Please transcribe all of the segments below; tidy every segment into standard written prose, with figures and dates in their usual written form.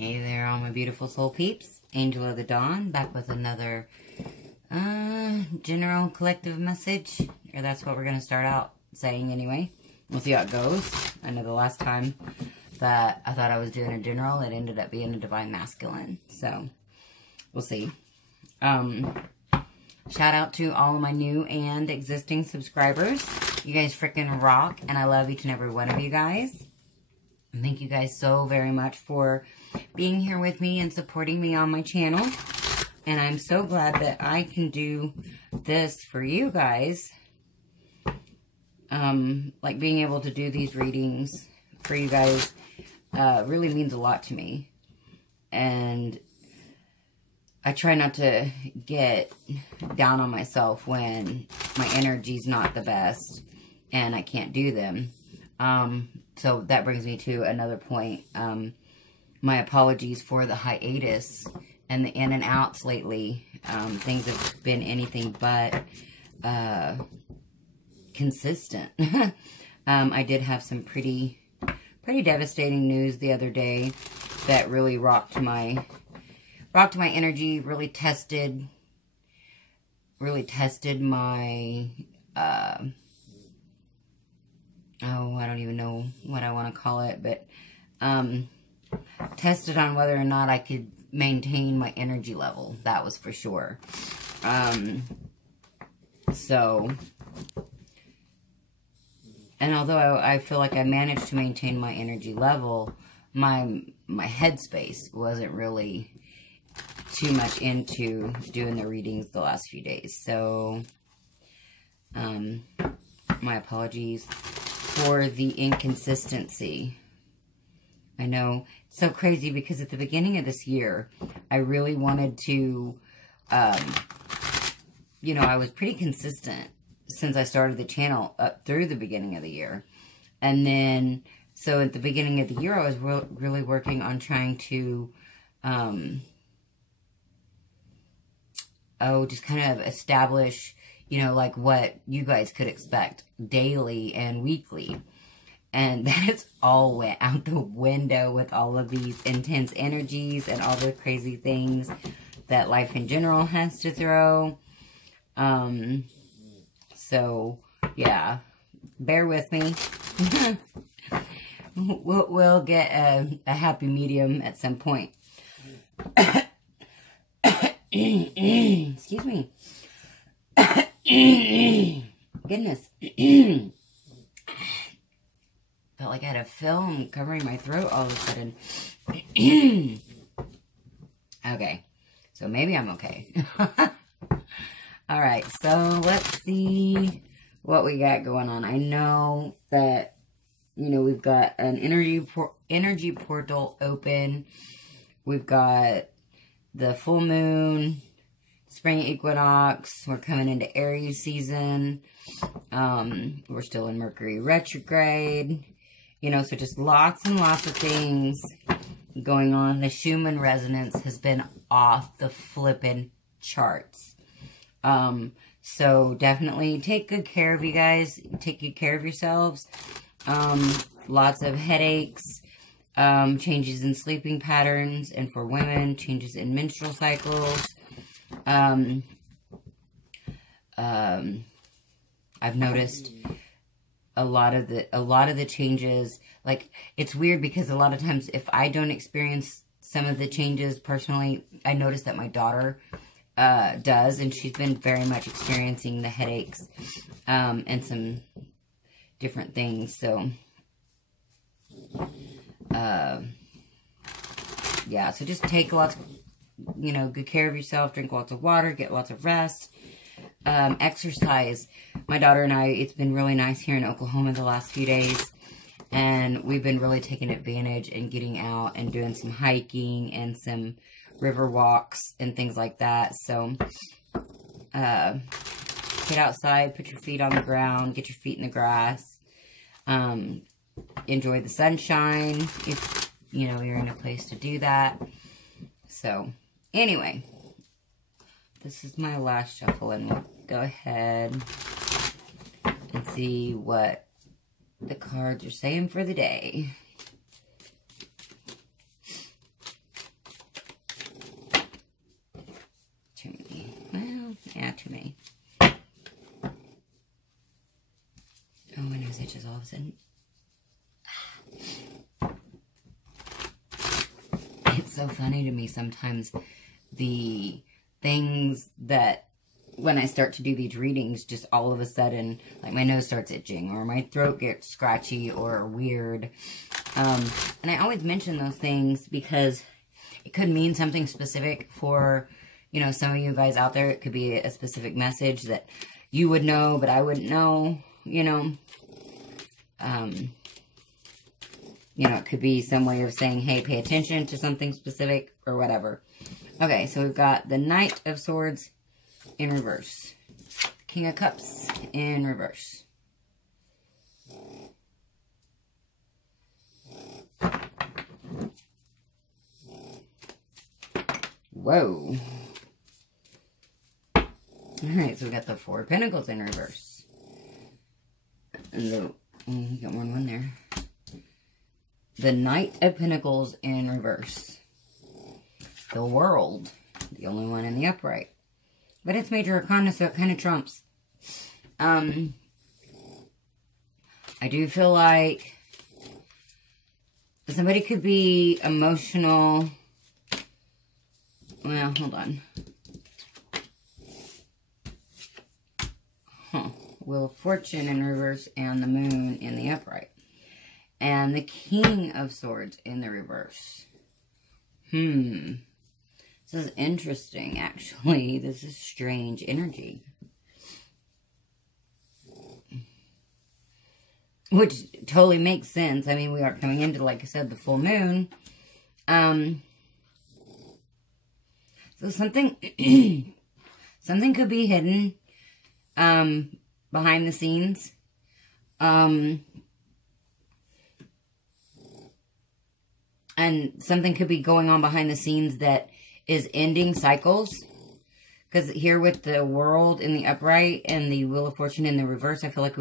Hey there, all my beautiful soul peeps. Angel of the Dawn, back with another general collective message. Or that's what we're going to start out saying anyway. We'll see how it goes. I know the last time that I thought I was doing a general, it ended up being a divine masculine. So, we'll see. Shout out to all of my new and existing subscribers. You guys freaking rock, and I love each and every one of you guys. Thank you guys so very much for being here with me and supporting me on my channel. And I'm so glad that I can do this for you guys. Like being able to do these readings for you guys really means a lot to me. And I try not to get down on myself when my energy's not the best and I can't do them. So that brings me to another point. My apologies for the hiatus and the in and outs lately. Things have been anything but consistent. I did have some pretty devastating news the other day that really rocked my energy, really tested my I don't even know what I want to call it, but tested on whether or not I could maintain my energy level. That was for sure. So, and although I feel like I managed to maintain my energy level, my headspace wasn't really too much into doing the readings the last few days. So, my apologies for the inconsistency. I know it's so crazy because at the beginning of this year, I really wanted to, you know, I was pretty consistent since I started the channel up through the beginning of the year. And then, so at the beginning of the year, I was really working on trying to, just kind of establish, you know, like what you guys could expect daily and weekly. And that's all went out the window with all of these intense energies and all the crazy things that life in general has to throw. So, yeah, bear with me. We'll get a happy medium at some point. Excuse me. Goodness. Felt like I had a film covering my throat all of a sudden. Okay. So maybe I'm okay. Alright, so let's see what we got going on. I know that, you know, we've got an energy portal open. We've got the full moon, spring equinox. We're coming into Aries season. We're still in Mercury retrograde. You know, so just lots and lots of things going on. The Schumann resonance has been off the flippin' charts. So definitely take good care of you guys. Take good care of yourselves. Lots of headaches, changes in sleeping patterns, and for women, changes in menstrual cycles. I've noticed a lot of the changes, like, it's weird because a lot of times if I don't experience some of the changes personally, I notice that my daughter does, and she's been very much experiencing the headaches and some different things. So yeah, so just take lots of, you know, good care of yourself, drink lots of water, get lots of rest. Exercise. My daughter and I, it's been really nice here in Oklahoma the last few days, and we've been really taking advantage and getting out and doing some hiking and some river walks and things like that. So get outside, put your feet on the ground, get your feet in the grass, enjoy the sunshine if, you know, you're in a place to do that. So anyway, this is my last shuffle, and we'll go ahead and see what the cards are saying for the day. to me. Oh, my nose itches all of a sudden. It's so funny to me sometimes, the things that when I start to do these readings, just all of a sudden, like my nose starts itching or my throat gets scratchy or weird. And I always mention those things because it could mean something specific for, you know, some of you guys out there. It could be a specific message that you would know, but I wouldn't know, you know. You know, it could be some way of saying, hey, pay attention to something specific or whatever. Okay, so we've got the Knight of Swords in reverse. King of Cups in reverse. Whoa. Alright, so we got the Four of Pentacles in reverse. And the, you got more than one there. The Knight of Pentacles in reverse. The World, the only one in the upright. But it's Major Arcana, so it kind of trumps. I do feel like somebody could be emotional. Well, hold on. Wheel of Fortune in reverse and the Moon in the upright. And the King of Swords in the reverse. This is interesting, actually. This is strange energy. Which totally makes sense. I mean, we are coming into, like I said, the full moon. So something, something could be hidden, behind the scenes. And something could be going on behind the scenes that is ending cycles. Because here with the World in the upright and the Wheel of Fortune in the reverse, I feel like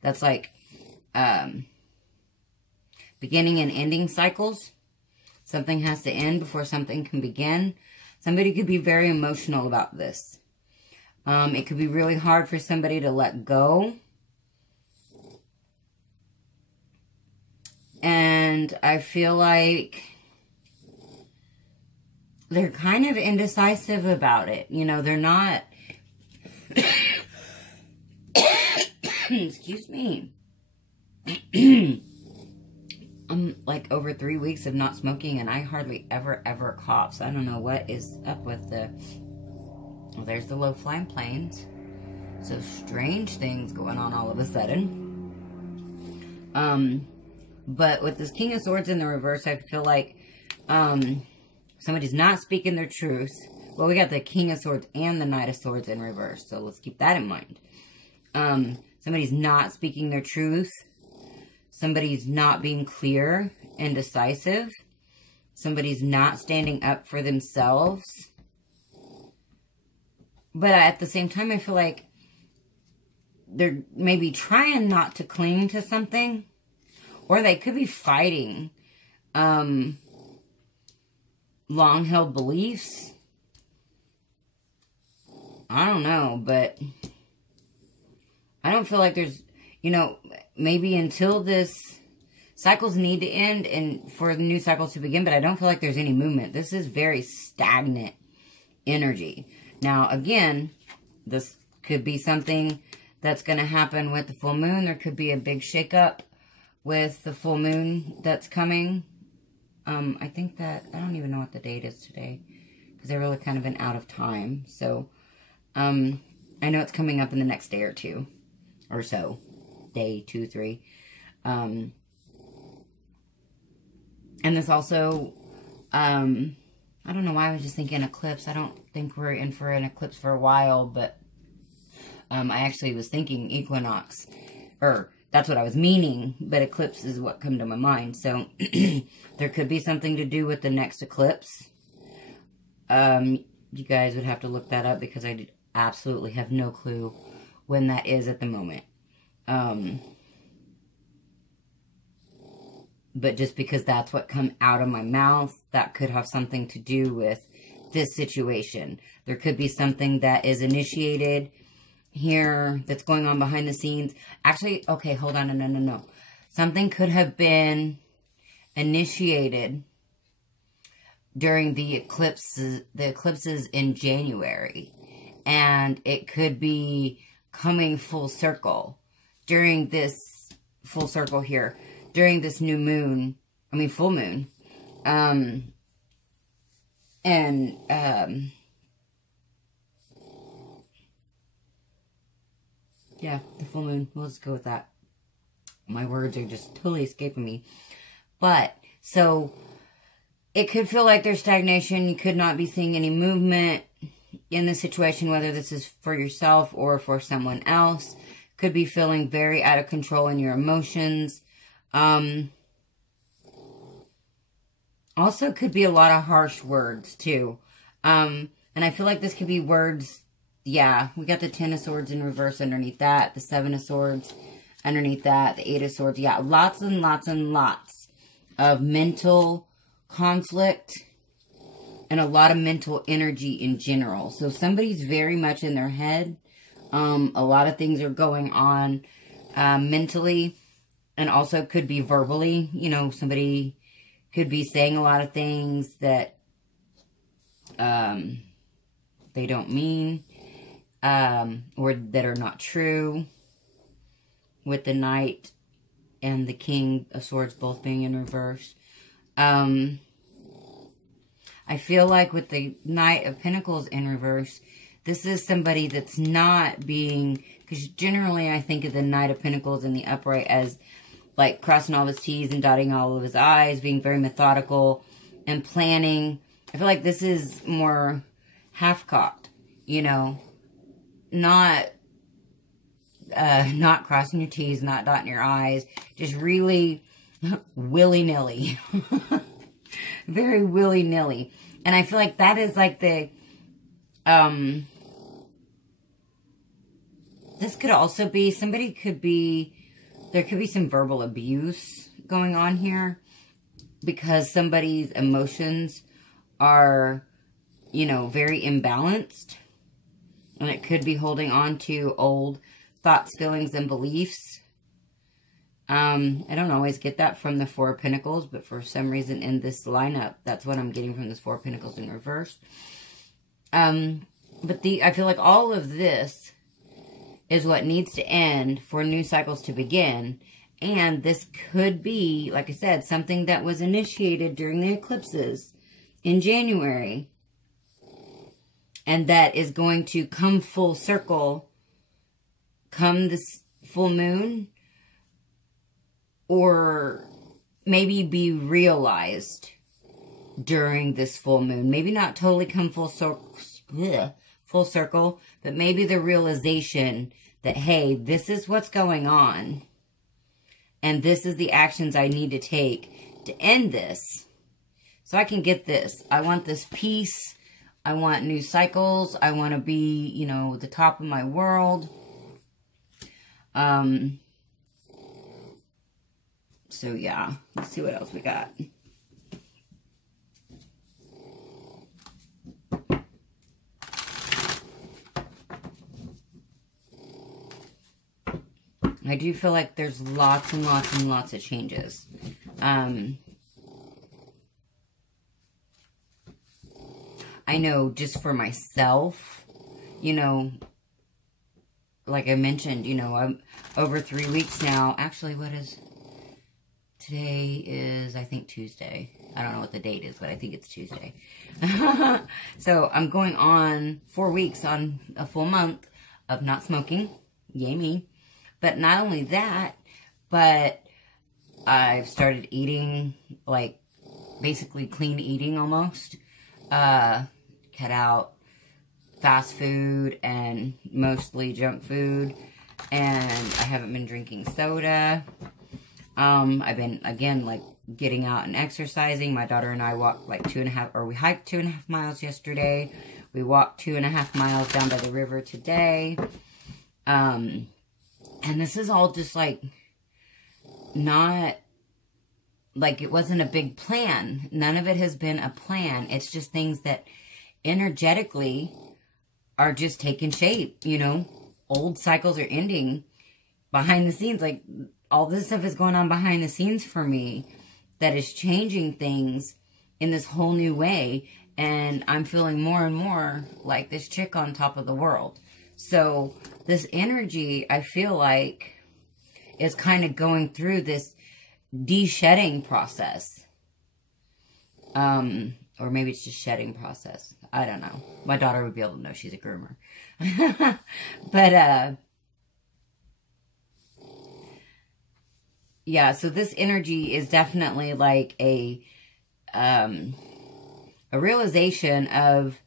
that's like beginning and ending cycles. Something has to end before something can begin. Somebody could be very emotional about this. It could be really hard for somebody to let go. And I feel like they're kind of indecisive about it. You know, they're not... Excuse me. I'm like over 3 weeks of not smoking and I hardly ever cough. So I don't know what is up with the... Well, there's the low flying planes. So strange things going on all of a sudden. But with this King of Swords in the reverse, I feel like somebody's not speaking their truth. Well, we got the King of Swords and the Knight of Swords in reverse. So let's keep that in mind. Somebody's not speaking their truth. Somebody's not being clear and decisive. Somebody's not standing up for themselves. But at the same time, I feel like they're maybe trying not to cling to something. Or they could be fighting long-held beliefs. I don't know, but I don't feel like there's, you know, maybe until this cycles need to end and for the new cycles to begin, but I don't feel like there's any movement. This is very stagnant energy. Now, again, this could be something that's going to happen with the full moon. There could be a big shakeup with the full moon that's coming. I think that, I don't even know what the date is today, because I've really kind of been out of time. So, I know it's coming up in the next day or two, or so. Day 2, 3. And this also, I don't know why I was just thinking eclipse. I don't think we're in for an eclipse for a while, but I actually was thinking equinox, or that's what I was meaning, but eclipse is what come to my mind. So, there could be something to do with the next eclipse. You guys would have to look that up because I absolutely have no clue when that is at the moment. But just because that's what come out of my mouth, that could have something to do with this situation. There could be something that is initiated here that's going on behind the scenes. Actually, okay, hold on. No. Something could have been initiated during the eclipses in January. And it could be coming full circle during this full circle here, during this new moon, full moon. Yeah, the full moon. We'll just go with that. My words are just totally escaping me. But, so, it could feel like there's stagnation. You could not be seeing any movement in this situation, whether this is for yourself or for someone else. Could be feeling very out of control in your emotions. Also could be a lot of harsh words, too. And I feel like this could be words. Yeah, we got the 10 of Swords in reverse underneath that. The 7 of Swords underneath that. The 8 of Swords. Yeah, lots and lots and lots of mental conflict and a lot of mental energy in general. So somebody's very much in their head. A lot of things are going on mentally, and also could be verbally. You know, somebody could be saying a lot of things that they don't mean. Or that are not true, with the Knight and the King of Swords both being in reverse. I feel like with the Knight of Pentacles in reverse, this is somebody that's not being, because generally I think of the Knight of Pentacles in the upright as like crossing all his T's and dotting all of his I's, being very methodical and planning. I feel like this is more half-cocked, you know. Not crossing your T's, not dotting your I's, just really willy-nilly. Very willy-nilly. And I feel like that is like the, this could also be, there could be some verbal abuse going on here, because somebody's emotions are, you know, very imbalanced. And it could be holding on to old thoughts, feelings, and beliefs. I don't always get that from the Four of Pentacles, but for some reason in this lineup, that's what I'm getting from this Four of Pentacles in reverse. But I feel like all of this is what needs to end for new cycles to begin. And this could be, like I said, something that was initiated during the eclipses in January. And that is going to come full circle come this full moon. Or maybe be realized during this full moon. Maybe not totally come full circle. But maybe the realization that, hey, this is what's going on. And this is the actions I need to take to end this. So I can get this. I want this peace. I want new cycles. I want to be, you know, the top of my world. So, yeah. Let's see what else we got. I do feel like there's lots and lots and lots of changes. I know just for myself, you know, like I mentioned, you know, I'm over 3 weeks now. Actually, today is, I think, Tuesday. I don't know what the date is, but I think it's Tuesday. So I'm going on 4 weeks on a full month of not smoking. Yay me. But not only that, but I've started eating, like, basically clean eating almost. Cut out fast food and mostly junk food. And I haven't been drinking soda. I've been, again, like, getting out and exercising. My daughter and I walked, like, we hiked 2.5 miles yesterday. We walked 2.5 miles down by the river today. And this is all just, like, not, like, it wasn't a big plan. None of it has been a plan. It's just things that energetically are just taking shape, you know. Old cycles are ending behind the scenes. Like, all this stuff is going on behind the scenes for me that is changing things in this whole new way. And I'm feeling more and more like this chick on top of the world. So this energy, I feel like, is kind of going through this de-shedding process. Or maybe it's just shedding process. I don't know. My daughter would be able to know. She's a groomer. But, yeah, so this energy is definitely like a realization of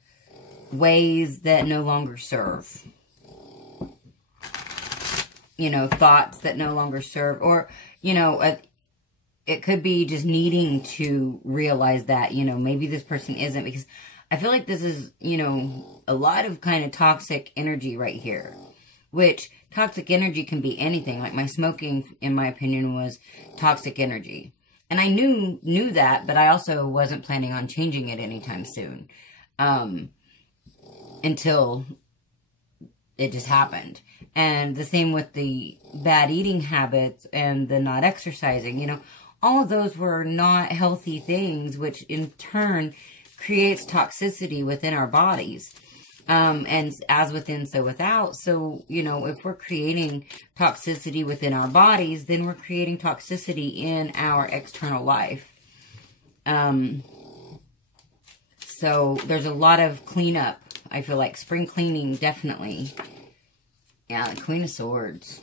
ways that no longer serve. You know, thoughts that no longer serve. Or, you know, it could be just needing to realize that, you know, maybe this person isn't. Because I feel like this is, you know, a lot of kind of toxic energy right here. Which, toxic energy can be anything. Like, my smoking, in my opinion, was toxic energy. And I knew that, but I also wasn't planning on changing it anytime soon. Until it just happened. And the same with the bad eating habits and the not exercising. You know, all of those were not healthy things, which in turn creates toxicity within our bodies. And as within, so without. So, you know, if we're creating toxicity within our bodies, then we're creating toxicity in our external life. So there's a lot of cleanup. I feel like spring cleaning, definitely. Yeah, the Queen of Swords.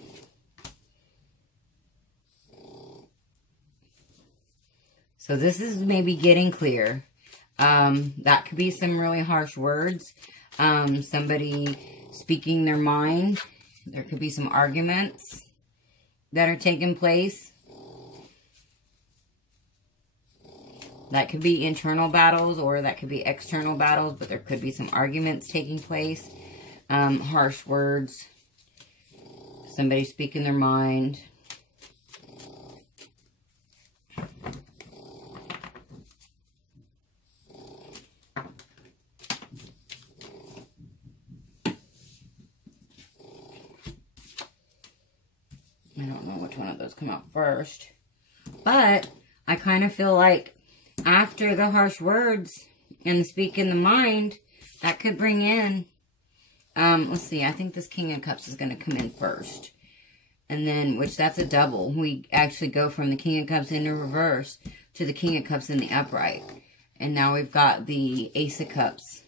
So this is maybe getting clear. That could be some really harsh words. Somebody speaking their mind. There could be some arguments that are taking place. That could be internal battles or that could be external battles, but there could be some arguments taking place. Harsh words. Somebody speaking their mind. I don't know which one of those come out first. But I kind of feel like after the harsh words and speaking the mind, that could bring in, let's see, I think this King of Cups is going to come in first. And then, which that's a double. We actually go from the King of Cups in the reverse to the King of Cups in the upright. And now we've got the Ace of Cups.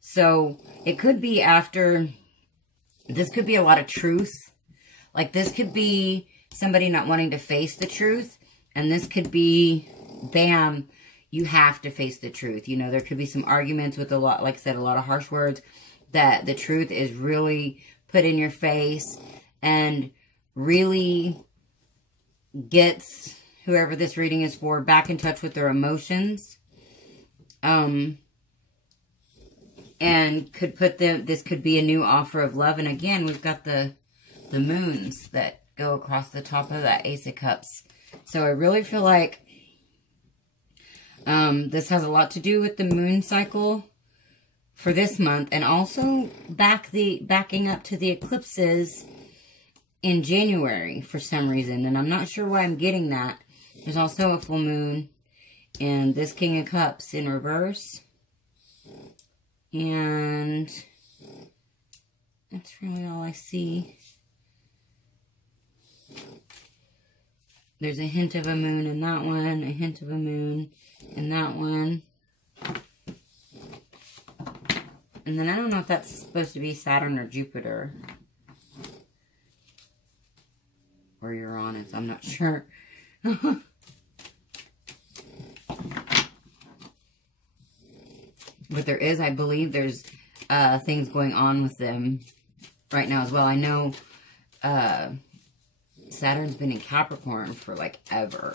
So it could be after, this could be a lot of truth. Like, this could be somebody not wanting to face the truth. And this could be, bam, you have to face the truth. You know, there could be some arguments with a lot, like I said, a lot of harsh words. That the truth is really put in your face. And really gets whoever this reading is for back in touch with their emotions. And could put them, this could be a new offer of love. And again, we've got the moons that go across the top of that Ace of Cups. So I really feel like this has a lot to do with the moon cycle for this month. And also backing up to the eclipses in January for some reason. And I'm not sure why I'm getting that. There's also a full moon and this King of Cups in reverse. And that's really all I see. There's a hint of a moon in that one, a hint of a moon in that one. And then I don't know if that's supposed to be Saturn or Jupiter. Or Uranus, I'm not sure. But there is, I believe there's things going on with them right now as well. I know Saturn's been in Capricorn for like ever.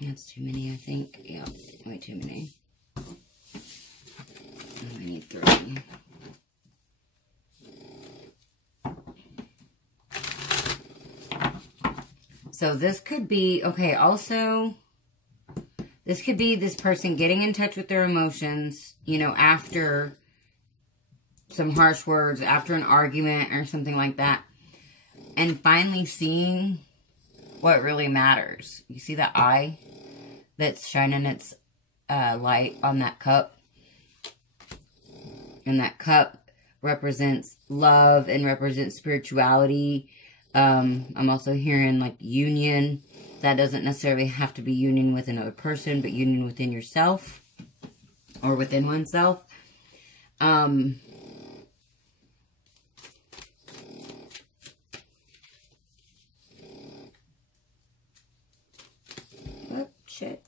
That's too many, I think. Yeah, way too many. I need 3. So this could be, okay, also, This could be this person getting in touch with their emotions, you know, after some harsh words, after an argument or something like that. And finally seeing what really matters. You see that eye that's shining its light on that cup? And that cup represents love and represents spirituality. I'm also hearing like union. That doesn't necessarily have to be union with another person, but union within yourself or within oneself. Oh, shit.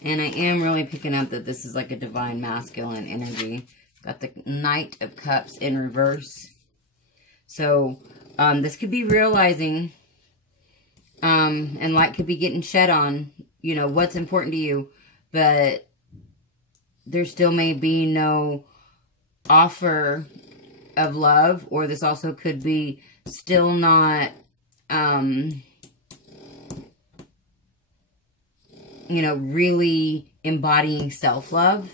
And I am really picking up that this is like a divine masculine energy. Got the Knight of Cups in reverse. So, this could be realizing, and light could be getting shed on, you know, what's important to you. But there still may be no offer of love. Or this also could be still not, you know, really embodying self-love.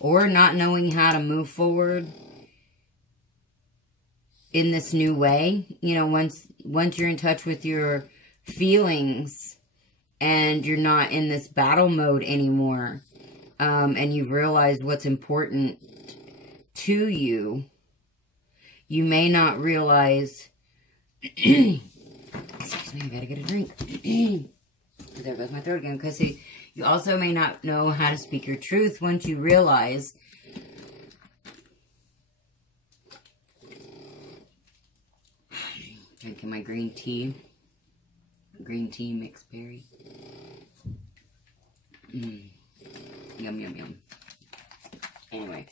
Or not knowing how to move forward in this new way. You know, once you're in touch with your feelings and you're not in this battle mode anymore, and you've realized what's important to you, you may not realize... Excuse me, I gotta get a drink. There goes my throat again. Because see, you also may not know how to speak your truth once you realize drinking my green tea mixed berry. Yum, yum, yum. Anyway,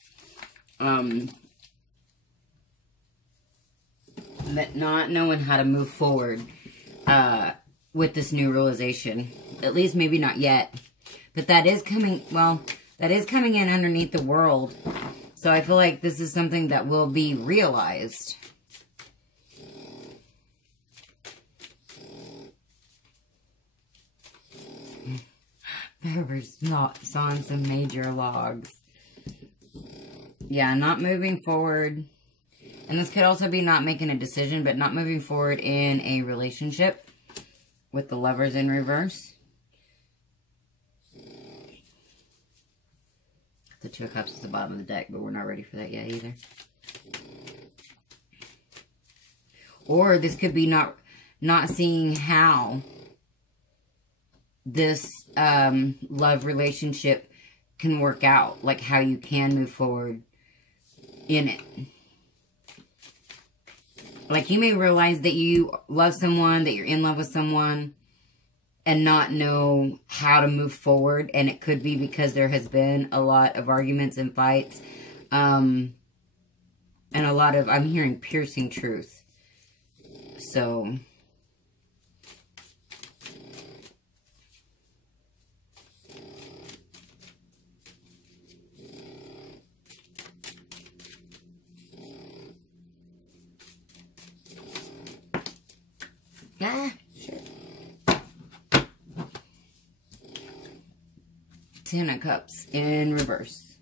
that not knowing how to move forward with this new realization. At least maybe not yet. But that is coming, well, that is coming in underneath the world. So I feel like this is something that will be realized. Bear's not sawing some major logs. Yeah, not moving forward. And this could also be not making a decision, but not moving forward in a relationship with the Lovers in reverse. The Two of Cups at the bottom of the deck, but we're not ready for that yet either. Or this could be not seeing how this love relationship can work out. Like how you can move forward in it. Like you may realize that you love someone, that you're in love with someone, and not know how to move forward. And it could be because there has been a lot of arguments and fights. And a lot of, I'm hearing piercing truth. So... ah, shit. Ten of Cups in reverse.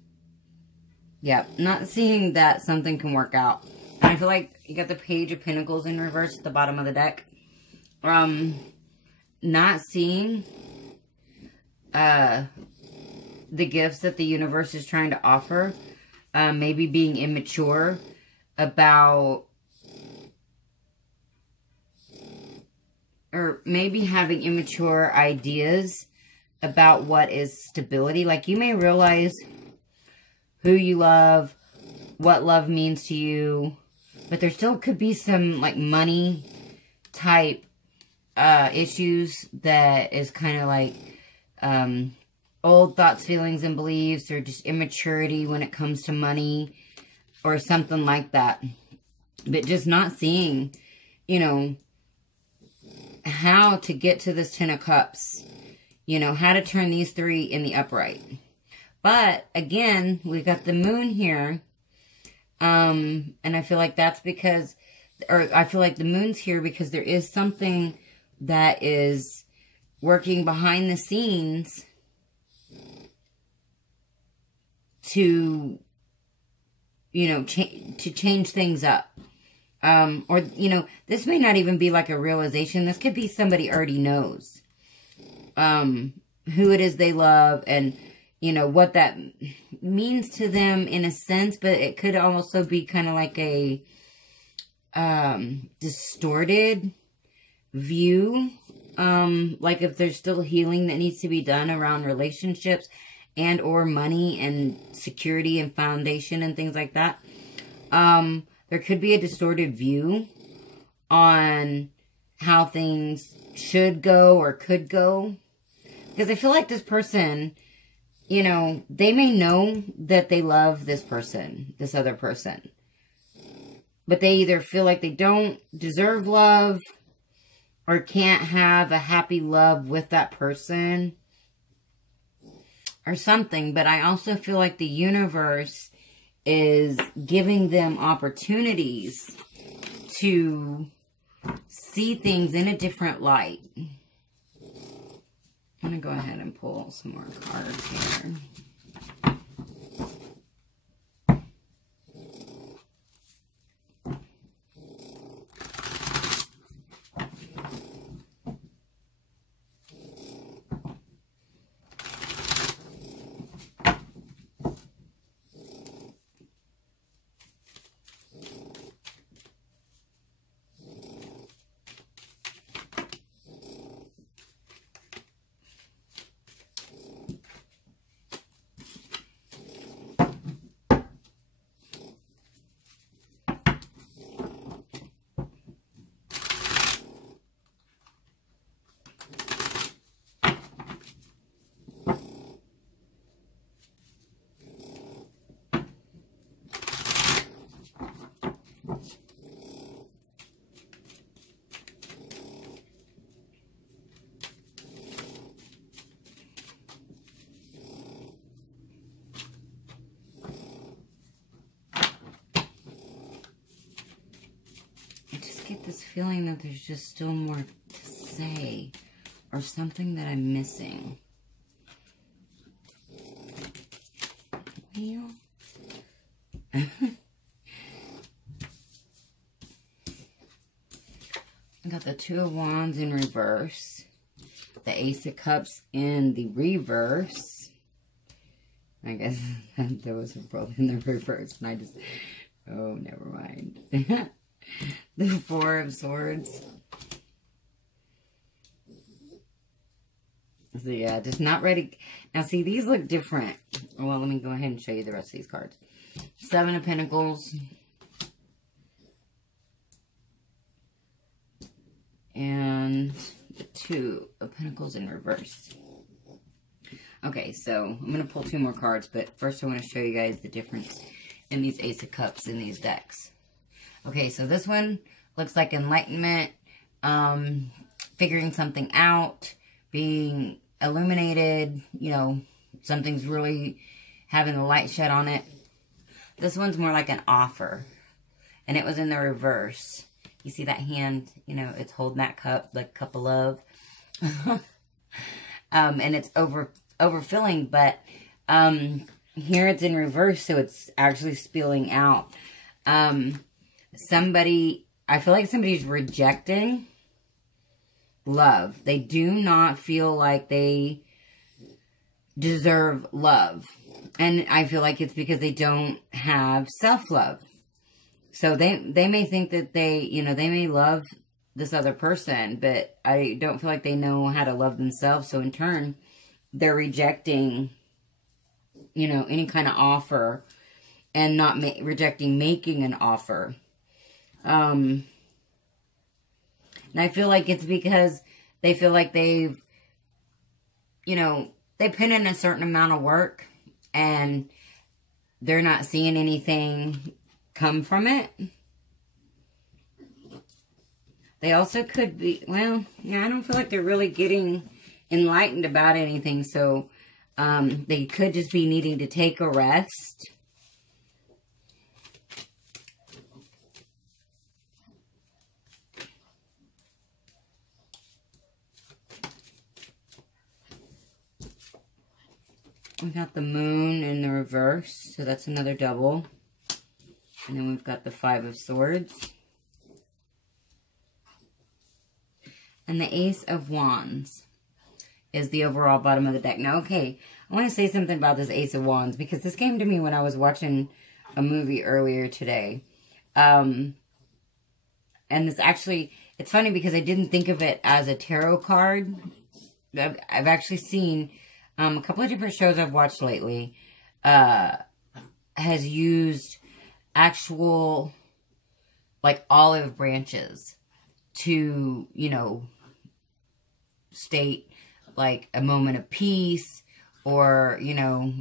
Yeah, not seeing that something can work out. And I feel like you got the Page of Pentacles in reverse at the bottom of the deck. Not seeing the gifts that the universe is trying to offer. Maybe being immature about... or maybe having immature ideas about what is stability. Like you may realize who you love, what love means to you, but there still could be some like money type issues that is kind of like old thoughts, feelings, and beliefs, or just immaturity when it comes to money or something like that. But just not seeing, you know, how to get to this Ten of Cups. You know, how to turn these three in the upright. But again, we got the moon here. And I feel like that's because, or I feel like the moon's here because there is something that is working behind the scenes to, you know, to change things up. Or, you know, this may not even be like a realization. This could be somebody already knows, who it is they love and, you know, what that means to them in a sense, but it could also be kind of like a, distorted view. Like if there's still healing that needs to be done around relationships and or money and security and foundation and things like that. There could be a distorted view on how things should go or could go. Because I feel like this person, you know, they may know that they love this person, this other person. But they either feel like they don't deserve love or can't have a happy love with that person or something. But I also feel like the universe is giving them opportunities to see things in a different light. I'm going to go ahead and pull some more cards here. Get this feeling that there's just still more to say or something that I'm missing. Well, I got the Two of Wands in reverse, the Ace of Cups in the reverse. I guess those are both in the reverse, and I just, oh, never mind. The Four of Swords. So yeah, just not ready. Now see, these look different. Well, let me go ahead and show you the rest of these cards. Seven of Pentacles. And the Two of Pentacles in reverse. Okay, so I'm going to pull two more cards, but first I want to show you guys the difference in these Ace of Cups in these decks. Okay, so this one looks like enlightenment, figuring something out, being illuminated, you know, something's really having the light shed on it. This one's more like an offer, and it was in the reverse. You see that hand, you know, it's holding that cup, like cup of love. And it's overfilling, but here it's in reverse, so it's actually spilling out. I feel like somebody's rejecting love. They do not feel like they deserve love. And I feel like it's because they don't have self-love. So they may think that they may love this other person, but I don't feel like they know how to love themselves. So in turn, they're rejecting, you know, any kind of offer and not rejecting making an offer. And I feel like it's because they feel like they've, you know, they put in a certain amount of work and they're not seeing anything come from it. They also could be, well, yeah, I don't feel like they're really getting enlightened about anything. So, They could just be needing to take a rest. We got the moon in the reverse, so that's another double. And then we've got the 5 of Swords. And the Ace of Wands is the overall bottom of the deck. Now, okay, I want to say something about this Ace of Wands, because this came to me when I was watching a movie earlier today. And this actually, it's funny because I didn't think of it as a tarot card. I've actually seen a couple of different shows I've watched lately has used actual, like, olive branches to, you know, state, like, a moment of peace or, you know,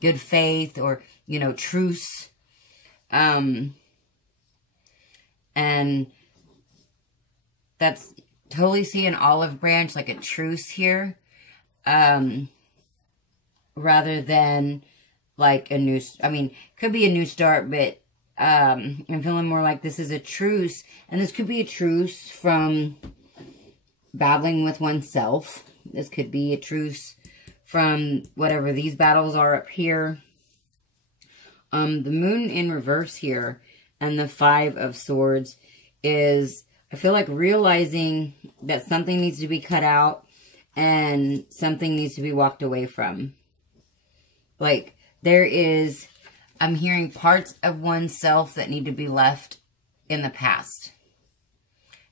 good faith or, you know, truce. And that's totally see an olive branch, like a truce here. Rather than like a new, I mean, could be a new start, but, I'm feeling more like this is a truce, and this could be a truce from battling with oneself. This could be a truce from whatever these battles are up here. The moon in reverse here and the 5 of Swords is, I feel like realizing that something needs to be cut out and something needs to be walked away from. Like, there is, I'm hearing parts of oneself that need to be left in the past.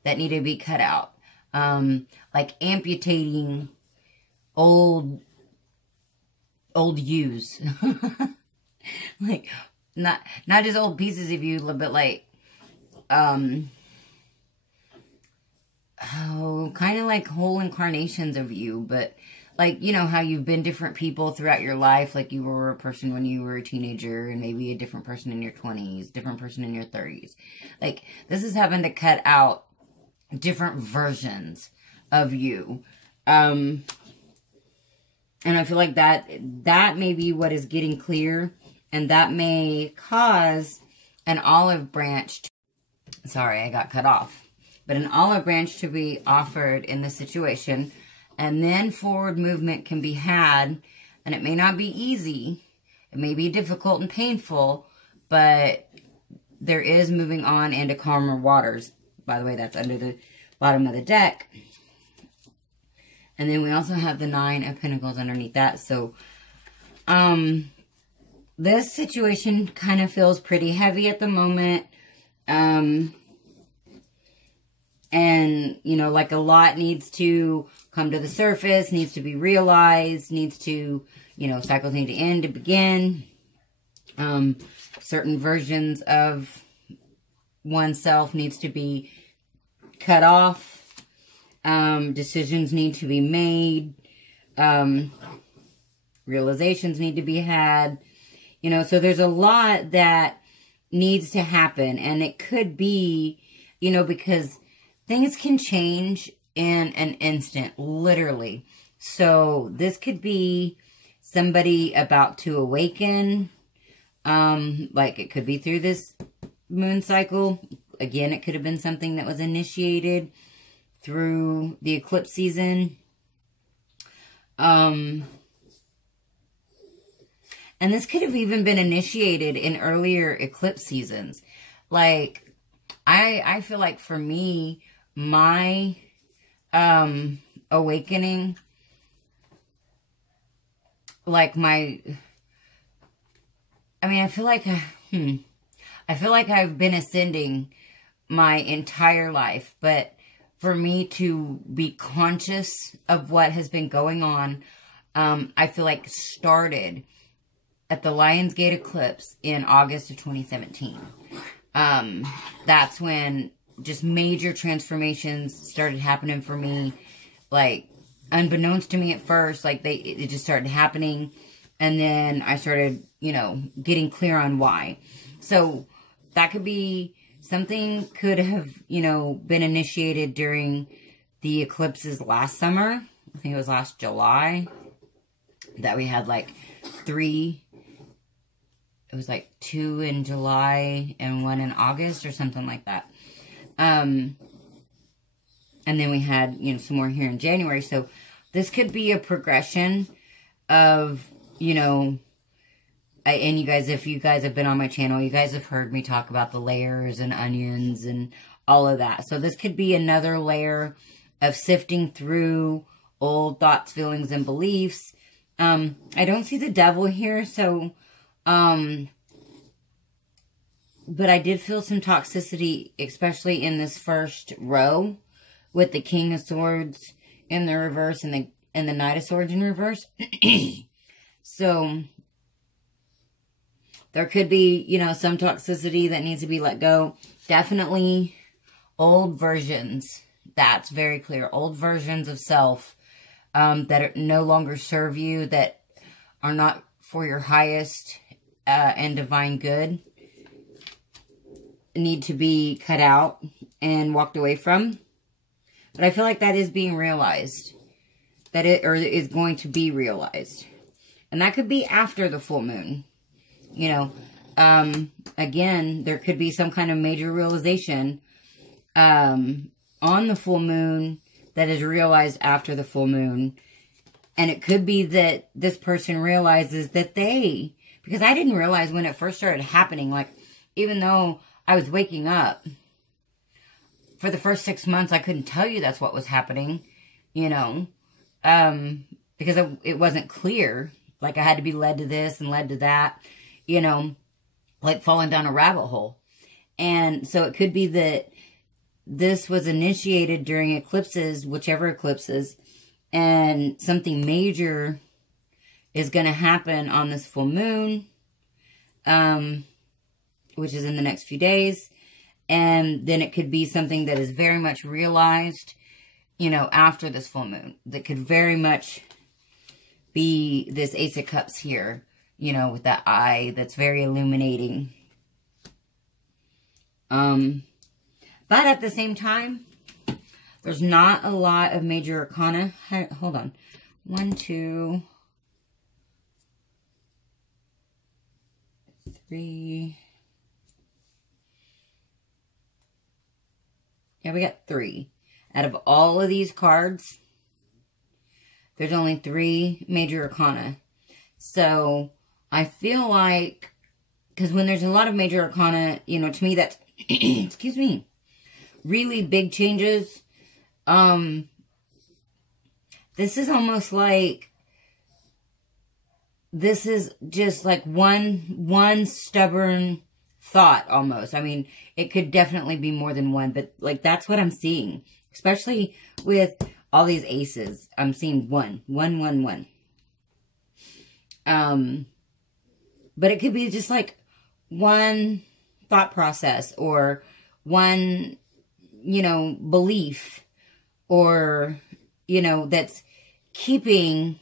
That need to be cut out. Like amputating old yous. Like, not just old pieces of you, but like, kind of like whole incarnations of you, but like, you know, how you've been different people throughout your life. Like, you were a person when you were a teenager and maybe a different person in your 20s, different person in your 30s. Like, this is having to cut out different versions of you. And I feel like that may be what is getting clear, and that may cause an olive branch to, sorry, I got cut off, but an olive branch to be offered in this situation, and then forward movement can be had, and it may not be easy, it may be difficult and painful, but there is moving on into calmer waters. By the way, that's under the bottom of the deck. And then we also have the 9 of Pentacles underneath that. So, this situation kind of feels pretty heavy at the moment. And, you know, like a lot needs to come to the surface, needs to be realized, needs to, you know, cycles need to end to begin. Certain versions of oneself needs to be cut off. Decisions need to be made. Realizations need to be had. You know, so there's a lot that needs to happen. And it could be, you know, because things can change in an instant, literally. So this could be somebody about to awaken. Like it could be through this moon cycle. Again, it could have been something that was initiated through the eclipse season. And this could have even been initiated in earlier eclipse seasons. Like, I feel like for me, my awakening, like I feel like I've been ascending my entire life, but for me to be conscious of what has been going on, I feel like started at the Lionsgate eclipse in August of 2017. That's when just major transformations started happening for me, like unbeknownst to me at first, like it just started happening. And then I started, you know, getting clear on why. So that could be something could have, you know, been initiated during the eclipses last summer. I think it was last July. that we had like 3. It was like 2 in July and 1 in August or something like that. And then we had, you know, some more here in January. So this could be a progression of, you know, and you guys, if you guys have been on my channel, you guys have heard me talk about the layers and onions and all of that. So this could be another layer of sifting through old thoughts, feelings, and beliefs. I don't see the devil here, so, but I did feel some toxicity, especially in this first row with the King of Swords in the reverse and the Knight of Swords in reverse. So there could be, you know, some toxicity that needs to be let go. Definitely old versions. That's very clear. Old versions of self that no longer serve you, that are not for your highest and divine good, need to be cut out and walked away from. But I feel like that is being realized. That it, or is going to be realized. And that could be after the full moon. You know, again, there could be some kind of major realization on the full moon that is realized after the full moon. And it could be that this person realizes that because I didn't realize when it first started happening, like, even though I was waking up, for the first 6 months, I couldn't tell you that's what was happening, you know, because it wasn't clear. Like, I had to be led to this and led to that, you know, like falling down a rabbit hole. And so it could be that this was initiated during eclipses, whichever eclipses, and something major is going to happen on this full moon, which is in the next few days. And then it could be something that is very much realized, you know, after this full moon. That could very much be this Ace of Cups here, you know, with that eye that's very illuminating. But at the same time, there's not a lot of major arcana. Hold on. 1, 2, 3. Yeah, we got 3. Out of all of these cards, there's only 3 major arcana. So I feel like, because when there's a lot of major arcana, you know, to me that's, excuse me, really big changes. This is almost like, this is just like one stubborn thought almost. I mean, it could definitely be more than one, but like that's what I'm seeing. Especially with all these aces. I'm seeing 1. But it could be just like one thought process or one, you know, belief or, you know, that's keeping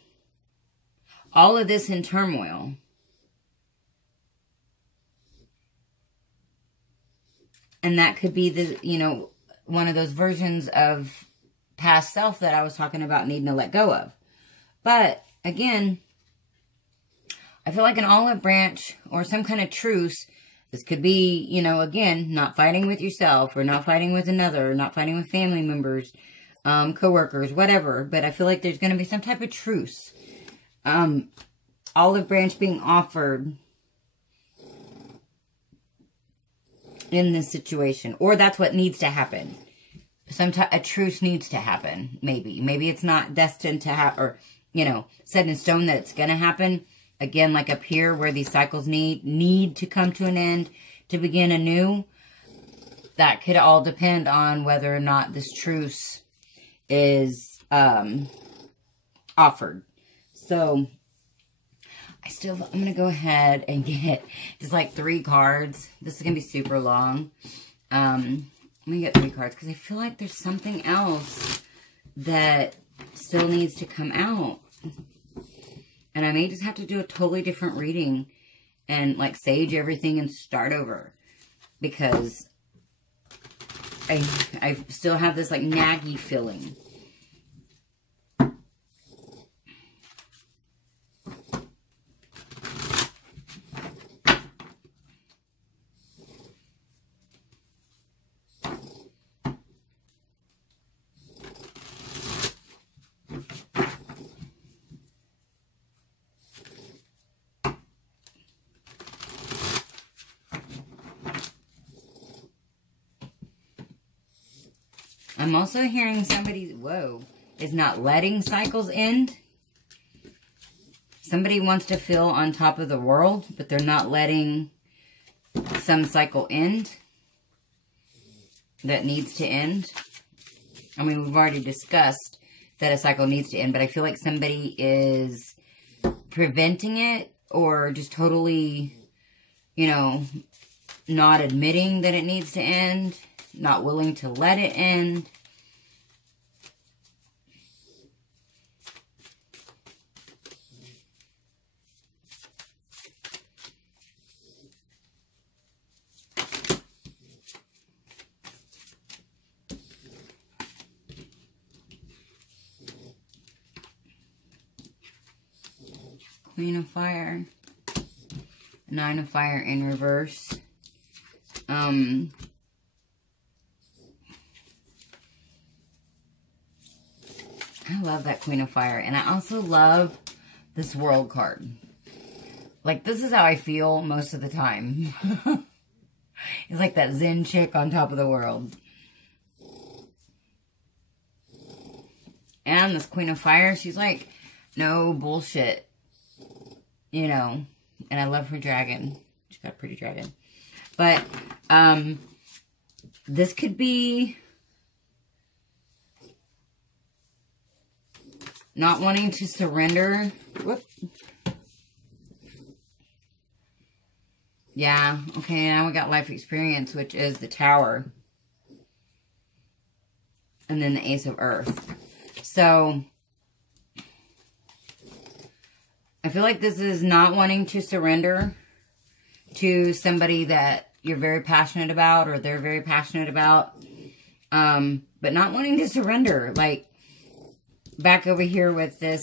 all of this in turmoil. And that could be the, you know, one of those versions of past self that I was talking about needing to let go of. But again, I feel like an olive branch or some kind of truce. This could be, you know, again, not fighting with yourself or not fighting with another, or not fighting with family members, coworkers, whatever. But I feel like there's going to be some type of truce. Olive branch being offered in this situation, or that's what needs to happen. A truce needs to happen. Maybe it's not destined to happen, or, you know, set in stone that it's gonna happen. Again, like up here where these cycles need to come to an end to begin anew. That could all depend on whether or not this truce is offered. So I'm going to go ahead and get just like 3 cards. This is going to be super long. I'm going to get 3 cards because I feel like there's something else that still needs to come out. And I may just have to do a totally different reading and like sage everything and start over. Because I still have this like naggy feeling. I'm also hearing somebody, whoa, is not letting cycles end. Somebody wants to feel on top of the world, but they're not letting some cycle end that needs to end. I mean, we've already discussed that a cycle needs to end, but I feel like somebody is preventing it or just totally, you know, not admitting that it needs to end, not willing to let it end. Queen of Fire, Nine of Fire in reverse. I love that Queen of Fire. And I also love this World card. Like, this is how I feel most of the time. It's like that Zen chick on top of the world. And this Queen of Fire, she's like, no bullshit. You know, and I love her dragon. She's got a pretty dragon. But, this could be not wanting to surrender. Whoop. Yeah, okay, now we got life experience, which is the Tower. And then the Ace of Earth. So, I feel like this is not wanting to surrender to somebody that you're very passionate about or they're very passionate about. But not wanting to surrender. Like, back over here with this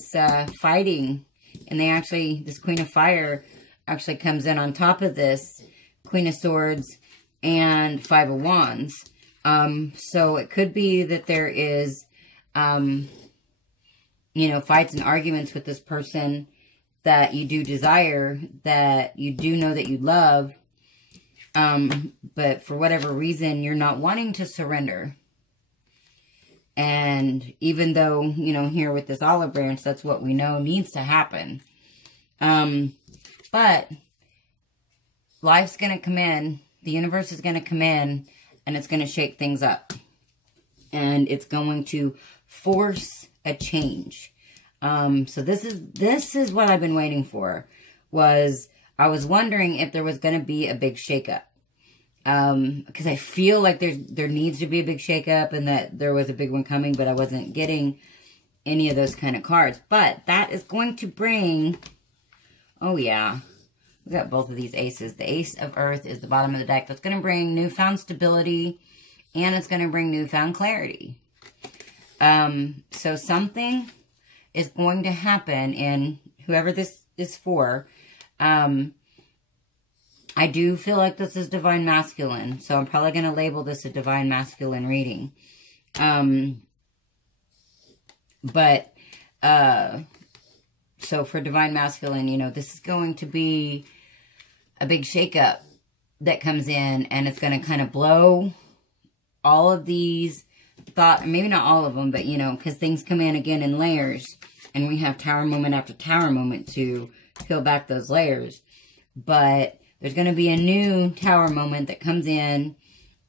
fighting. And they actually, this Queen of Fire actually comes in on top of this Queen of Swords and Five of Wands. So it could be that there is, you know, fights and arguments with this person that you do desire, that you do know that you love, but for whatever reason, you're not wanting to surrender. And even though, you know, here with this olive branch, that's what we know needs to happen. But life's going to come in, the universe is going to come in, and it's going to shake things up. And it's going to force a change. So this is what I've been waiting for. I was wondering if there was going to be a big shakeup. Because I feel like there needs to be a big shakeup and that there was a big one coming, but I wasn't getting any of those kind of cards. But that is going to bring, oh yeah, we got both of these aces. The Ace of Earth is the bottom of the deck. That's going to bring newfound stability and it's going to bring newfound clarity. So something is going to happen, and whoever this is for, I do feel like this is Divine Masculine, so I'm probably going to label this a Divine Masculine reading. So for Divine Masculine, you know, this is going to be a big shakeup that comes in, and it's going to kind of blow all of these maybe not all of them, but, you know, because things come in again in layers, and we have tower moment after tower moment to peel back those layers. But there's going to be a new tower moment that comes in,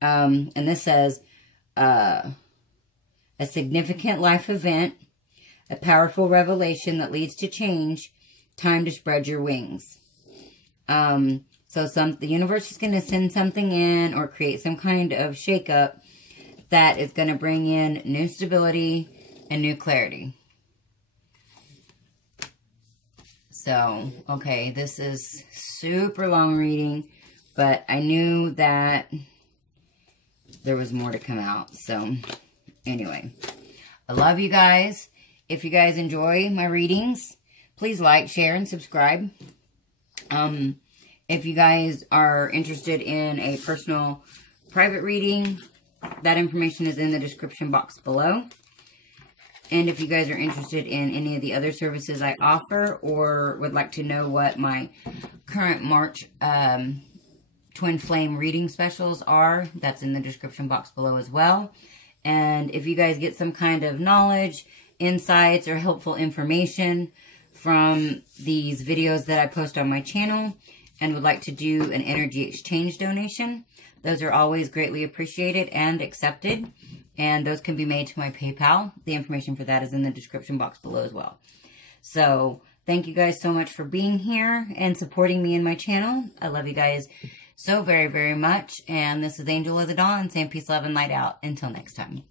and this says, a significant life event, a powerful revelation that leads to change, time to spread your wings. So the universe is going to send something in or create some kind of shakeup that is going to bring in new stability and new clarity. So, okay, this is super long reading, but I knew that there was more to come out. So, anyway, I love you guys. If you guys enjoy my readings, please like, share, and subscribe. If you guys are interested in a personal private reading, that information is in the description box below. And if you guys are interested in any of the other services I offer, or would like to know what my current March Twin Flame reading specials are, that's in the description box below as well. And if you guys get some kind of knowledge, insights, or helpful information from these videos that I post on my channel and would like to do an energy exchange donation, those are always greatly appreciated and accepted. And those can be made to my PayPal. The information for that is in the description box below as well. So thank you guys so much for being here and supporting me in my channel. I love you guys so very, very much. And this is Angel of the Dawn saying peace, love, and light out. Until next time.